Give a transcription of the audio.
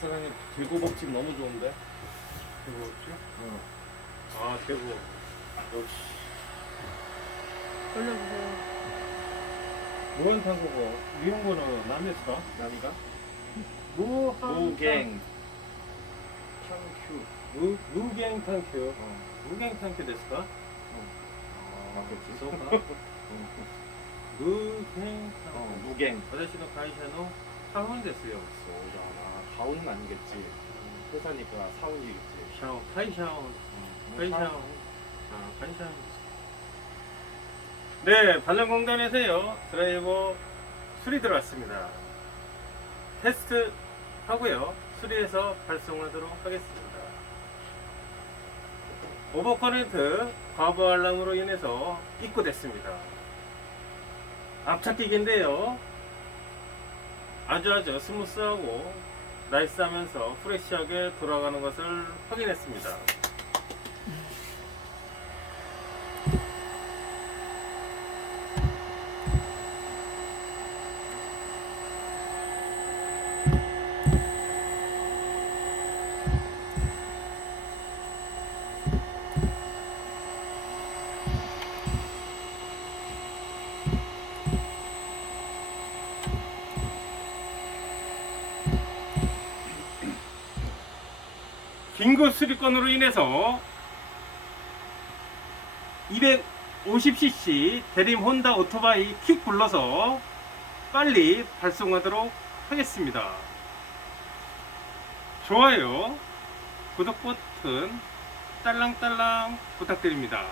사장님 대구 복집 너무 좋은데? 대구 법집? 응. 아 대구. 역시. 올려보세요. 노원산 거고 미용고는 남에서가 남이가? 노항탕 탕큐 노 무갱 탕큐. 어. 무갱 탕큐 됐을까? 아, 맞겠지. 소가 무갱 탕. 무갱. 아저씨도 가이샤노? サウンですよ 소잖아 가온은 아니겠지 회사니까 사원이겠지 シャオ会社を 회사 아, 관심. 네, 반란공단에서요 드라이버 수리 들어왔습니다. 테스트 하고요 수리해서 발송하도록 하겠습니다. 오버커렌트 과부 알람으로 인해서 입고됐습니다. 앞차기기인데요. 아주 아주 스무스하고 나이스하면서 프레시하게 돌아가는 것을 확인했습니다. 긴급 수리건으로 인해서 250cc 대림 혼다 오토바이 킥 불러서 빨리 발송하도록 하겠습니다. 좋아요, 구독 버튼 딸랑딸랑 부탁드립니다.